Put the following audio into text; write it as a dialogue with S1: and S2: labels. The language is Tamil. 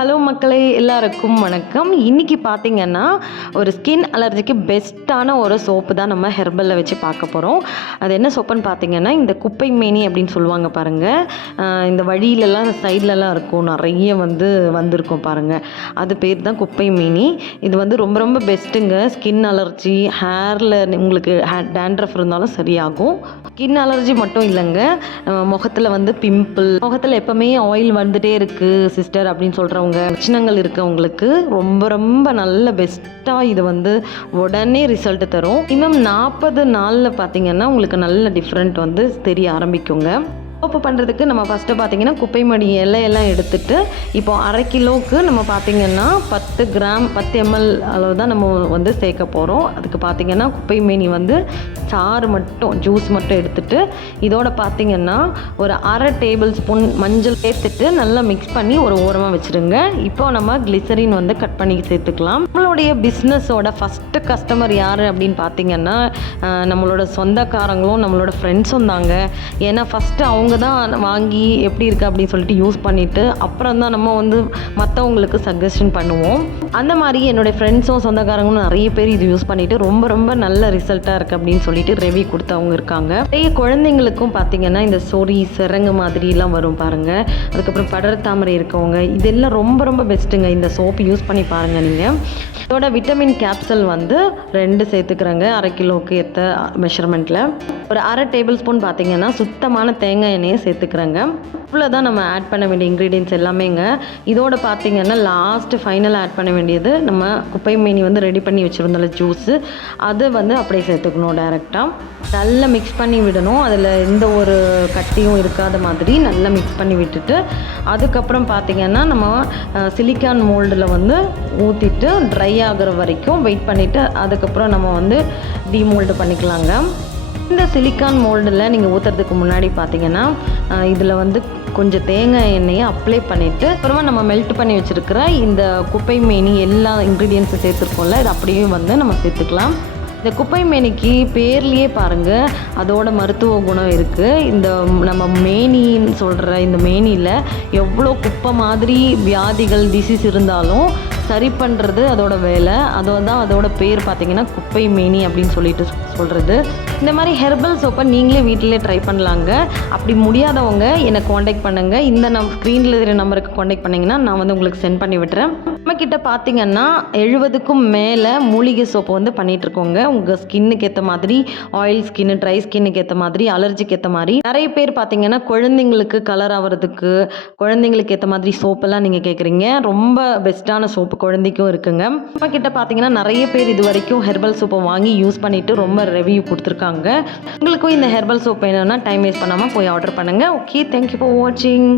S1: ஹலோ மக்களே எல்லாருக்கும் வணக்கம். இன்னைக்கு பார்த்திங்கன்னா ஒரு ஸ்கின் அலர்ஜிக்கு பெஸ்ட்டான ஒரு சோப்பு தான் நம்ம ஹெர்பலில் வச்சு பார்க்க போகிறோம் அது என்ன சோப்புன்னு பார்த்திங்கன்னா இந்த குப்பை மேனி அப்படின்னு சொல்லுவாங்க பாருங்கள் இந்த வழியிலலாம் சைட்லலாம் இருக்கும். நிறைய வந்து வந்திருக்கும் பாருங்கள் அது பேர் தான் குப்பை மேனி. இது வந்து ரொம்ப ரொம்ப பெஸ்ட்டுங்க ஸ்கின் அலர்ஜி ஹேரில் உங்களுக்கு டேண்ட்ரஃப் இருந்தாலும் சரியாகும். ஸ்கின் அலர்ஜி மட்டும் இல்லைங்க. முகத்தில் வந்து பிம்பிள் முகத்தில் எப்போவுமே ஆயில் வந்துகிட்டே இருக்குது சிஸ்டர் அப்படின்னு சொல்கிறவங்க பிரச்சனைகள் இருக்கவங்களுக்கு ரொம்ப ரொம்ப நல்ல பெஸ்ட்டாக இது வந்து உடனே ரிசல்ட் தரும். இன்னும் நாற்பது நாளில் பார்த்தீங்கன்னா உங்களுக்கு நல்ல டிஃப்ரெண்ட் வந்து தெரிய ஆரம்பிக்குங்க. சோப்பு பண்ணுறதுக்கு நம்ம ஃபஸ்ட்டு பார்த்தீங்கன்னா குப்பை மடி இலையெல்லாம் எடுத்துட்டு இப்போ அரை கிலோவுக்கு நம்ம பார்த்திங்கன்னா பத்து கிராம் பத்து எம்எல் அளவு தான் நம்ம வந்து சேர்க்க போகிறோம் அது பார்த்தீங்கன்னா குப்பை மீனி வந்து சாறு மட்டும் ஜூஸ் மட்டும் எடுத்துட்டு இதோட பார்த்தீங்கன்னா ஒரு அரை டேபிள் ஸ்பூன் மஞ்சள் சேர்த்துட்டு நல்லா மிக்ஸ் பண்ணி ஒரு ஓரமாக வச்சுருங்க. இப்போ நம்ம கிளிசரின் வந்து கட் பண்ணி சேர்த்துக்கலாம். நம்மளுடைய பிஸ்னஸோட ஃபஸ்ட்டு கஸ்டமர் யார் அப்படின்னு பார்த்தீங்கன்னா நம்மளோட சொந்தக்காரங்களும் நம்மளோட ஃப்ரெண்ட்ஸும் தாங்க. ஏன்னா ஃபஸ்ட்டு அவங்க தான் வாங்கி எப்படி இருக்குது அப்படின்னு சொல்லிட்டு யூஸ் பண்ணிவிட்டு அப்புறம் தான் நம்ம வந்து மற்றவங்களுக்கு சஜஷன் பண்ணுவோம். அந்த மாதிரி என்னுடைய ஃப்ரெண்ட்ஸும் சொந்தக்காரங்களும் நிறைய பேர் இது யூஸ் பண்ணிவிட்டு ரொம்ப ரொம்ப நல்ல ரிசல்ட்டாக இருக்குது அப்படின்னு சொல்லிட்டு ரெவி கொடுத்தவங்க இருக்காங்க. நிறைய குழந்தைங்களுக்கும் பார்த்தீங்கன்னா இந்த சொறி சிறங்கு மாதிரிலாம் வரும் பாருங்கள் அதுக்கப்புறம் படர் தாமரை இருக்கவங்க இதெல்லாம் ரொம்ப ரொம்ப பெஸ்ட்டுங்க இந்த சோப்பு யூஸ் பண்ணி பாருங்கள் நீங்கள் இதோட விட்டமின் கேப்சல் வந்து ரெண்டு சேர்த்துக்கிறேங்க. அரை கிலோவுக்கு ஏற்ற மெஷர்மெண்ட்டில் ஒரு அரை டேபிள் ஸ்பூன் பார்த்தீங்கன்னா சுத்தமான தேங்காய் எண்ணெயை சேர்த்துக்கிறேங்க. இவ்வளோ தான் நம்ம ஆட் பண்ண வேண்டிய இன்க்ரீடியன்ஸ் எல்லாமேங்க. இதோட பார்த்தீங்கன்னா லாஸ்ட்டு ஃபைனலாக ஆட் பண்ண வேண்டியது நம்ம குப்பை மேனி வந்து ரெடி பண்ணி வச்சுருந்தோம்ல ஜூஸு அதை வந்து அப்படியே சேர்த்துக்கணும் டைரெக்டாக நல்லா மிக்ஸ் பண்ணி விடணும். அதில் எந்த ஒரு கட்டியும் இருக்காத மாதிரி நல்லா மிக்ஸ் பண்ணி விட்டுட்டு அதுக்கப்புறம் பார்த்திங்கன்னா நம்ம சிலிக்கான் மோல்டில் வந்து ஊற்றிட்டு ட்ரை ஆகிற வரைக்கும் வெயிட் பண்ணிவிட்டு அதுக்கப்புறம் நம்ம வந்து டீமோல்டு பண்ணிக்கலாங்க. இந்த சிலிக்கான் மோல்டில் நீங்கள் ஊற்றுறதுக்கு முன்னாடி பார்த்தீங்கன்னா இதில் வந்து கொஞ்சம் தேங்காய் எண்ணெயை அப்ளை பண்ணிவிட்டு அப்புறமா நம்ம மெல்ட் பண்ணி வச்சுருக்கிற இந்த குப்பை மேனி எல்லா இன்க்ரீடியன்ஸும் சேர்த்துருக்கோம்ல இது அப்படியே வந்து நம்ம சேர்த்துக்கலாம். இந்த குப்பை மேனிக்கு பேர்லேயே பாருங்கள் அதோட மருத்துவ குணம் இருக்குது இந்த நம்ம மேனின்னு சொல்கிற இந்த மேனியில் எவ்வளோ குப்பை மாதிரி வியாதிகள் டிசீஸ் இருந்தாலும் சரி பண்ணுறது அதோட வேலை. அதோட தான் அதோட பேர் பார்த்தீங்கன்னா குப்பை மேனி அப்படின்னு சொல்லிட்டு சொல்கிறது இந்த மாதிரி ஹெர்பல் சோப்பை நீங்களே வீட்டிலே ட்ரை பண்ணலாங்க. அப்படி முடியாதவங்க என்னை காண்டாக்ட் பண்ணுங்கள் இந்த நம் ஸ்க்ரீனில் இருக்கிற நம்பருக்கு காண்டாக்ட் பண்ணிங்கன்னா நான் வந்து உங்களுக்கு சென்ட் பண்ணி விட்டுறேன். நம்மக்கிட்ட பார்த்தீங்கன்னா எழுபதுக்கும் மேலே மூலிகை சோப்பு வந்து பண்ணிகிட்ருக்கோங்க உங்கள் ஸ்கின்னுக்கு ஏற்ற மாதிரி ஆயில் ஸ்கின்னு ட்ரை ஸ்கின்னுக்கு ஏற்ற மாதிரி அலர்ஜிக்கு ஏற்ற மாதிரி. நிறைய பேர் பார்த்தீங்கன்னா குழந்தைங்களுக்கு கலர் ஆகிறதுக்கு குழந்தைங்களுக்கு ஏற்ற மாதிரி சோப்பெல்லாம் நீங்கள் கேட்குறீங்க ரொம்ப பெஸ்ட்டான சோப்பு குழந்தைக்கும் இருக்குங்க. நம்ம கிட்ட பார்த்தீங்கன்னா நிறைய பேர் இது வரைக்கும் ஹெர்பல் சோப்பை வாங்கி யூஸ் பண்ணிவிட்டு ரொம்ப ரிவ்யூ கொடுத்துருக்காங்க. உங்களுக்கும் இந்த ஹெர்பல் சோப் வேணும்னா டைம் வேஸ்ட் பண்ணாமல் போய் ஆர்டர் பண்ணுங்கள் ஓகே தேங்க்யூ ஃபார் வாட்சிங்